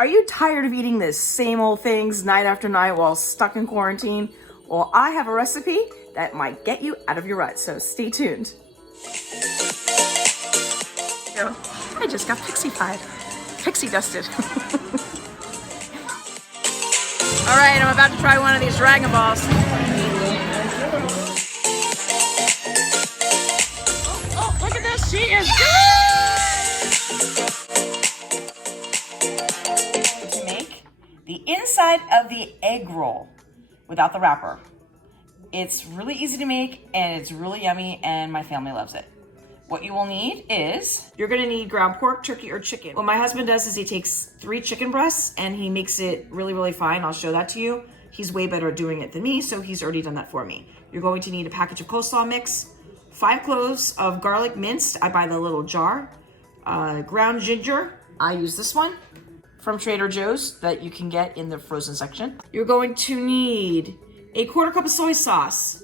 Are you tired of eating the same old things night after night while stuck in quarantine? Well, I have a recipe that might get you out of your rut, so stay tuned. I just got pixie-fied, pixie dusted. All right, I'm about to try one of these Dragon Balls. Oh, look at this, she is good! To make the inside of the egg roll without the wrapper. It's really easy to make and it's really yummy and my family loves it. What you will need is, you're gonna need ground pork, turkey, or chicken. What my husband does is he takes 3 chicken breasts and he makes it really, really fine. I'll show that to you. He's way better at doing it than me, so he's already done that for me. You're going to need a package of coleslaw mix, 5 cloves of garlic minced. I buy the little jar. Ground ginger. I use this one from Trader Joe's that you can get in the frozen section. You're going to need a 1/4 cup of soy sauce,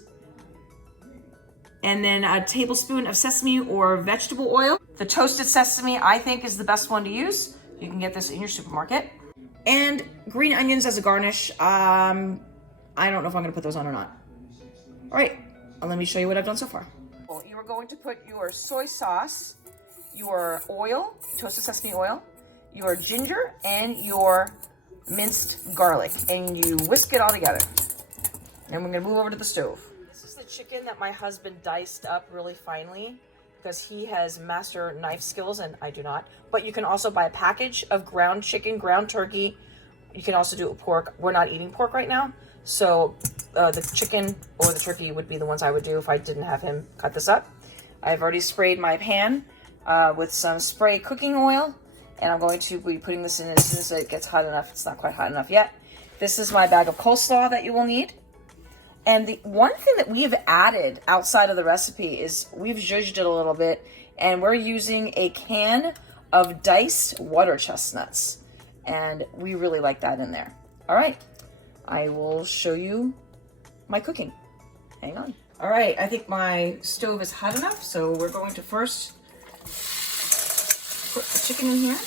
and then a tablespoon of sesame or vegetable oil. The toasted sesame, I think, is the best one to use. You can get this in your supermarket. And green onions as a garnish. I don't know if I'm gonna put those on or not. All right, let me show you what I've done so far. You are going to put your soy sauce, your oil, toasted sesame oil, your ginger, and your minced garlic, and you whisk it all together. And we're gonna move over to the stove. This is the chicken that my husband diced up really finely because he has master knife skills and I do not. But you can also buy a package of ground chicken, ground turkey. You can also do it with pork. We're not eating pork right now, so the chicken or the turkey would be the ones I would do if I didn't have him cut this up. I've already sprayed my pan with some spray cooking oil, and I'm going to be putting this in as soon as it gets hot enough. It's not quite hot enough yet. This is my bag of coleslaw that you will need. And the one thing that we have added outside of the recipe is we've zhuzhed it a little bit, and we're using a can of diced water chestnuts. And we really like that in there. All right, I will show you my cooking. Hang on. All right, I think my stove is hot enough, so we're going to first put the chicken in here.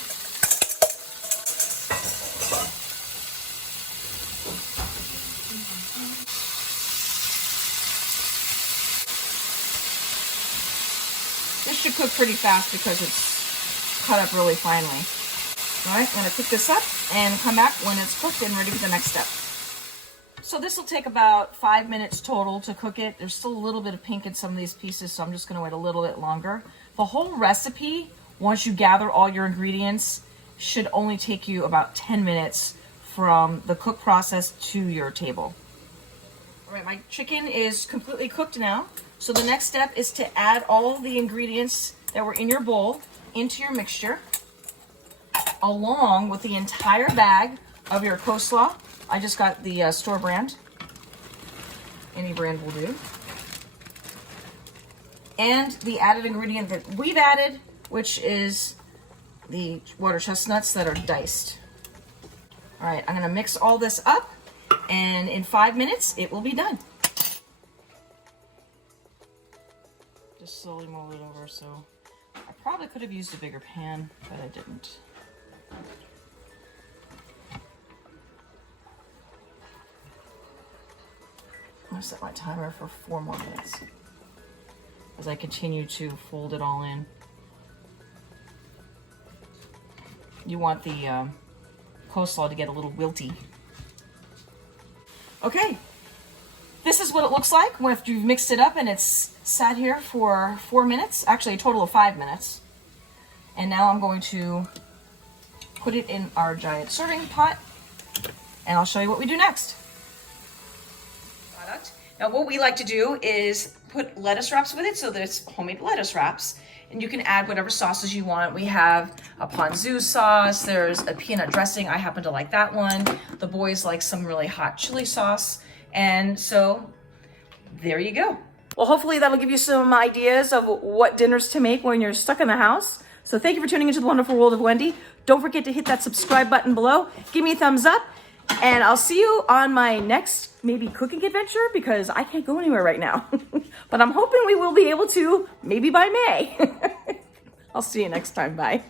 This should cook pretty fast because it's cut up really finely. All right, I'm gonna cook this up and come back when it's cooked and ready for the next step. So this will take about 5 minutes total to cook it. There's still a little bit of pink in some of these pieces, so I'm just gonna wait a little bit longer. The whole recipe, once you gather all your ingredients, should only take you about 10 minutes from the cook process to your table. All right, my chicken is completely cooked now. So the next step is to add all of the ingredients that were in your bowl into your mixture, along with the entire bag of your coleslaw. I just got the store brand. Any brand will do. And the added ingredient that we've added, which is the water chestnuts that are diced. All right, I'm gonna mix all this up, and in 5 minutes, it will be done. Just slowly mold it over, so I probably could have used a bigger pan, but I didn't. I'm gonna set my timer for 4 more minutes as I continue to fold it all in. You want the coleslaw to get a little wilty. Okay, this is what it looks like after you've mixed it up and it's sat here for 4 minutes, actually a total of 5 minutes. And now I'm going to put it in our giant serving pot and I'll show you what we do next. Now what we like to do is put lettuce wraps with it, so that it's homemade lettuce wraps. And you can add whatever sauces you want. We have a ponzu sauce, there's a peanut dressing, I happen to like that one. The boys like some really hot chili sauce. And so there you go. Well, hopefully that'll give you some ideas of what dinners to make when you're stuck in the house. So thank you for tuning into the wonderful world of Wendy. Don't forget to hit that subscribe button below. Give me a thumbs up. And I'll see you on my next maybe cooking adventure because I can't go anywhere right now. But I'm hoping we will be able to maybe by May. I'll see you next time. Bye.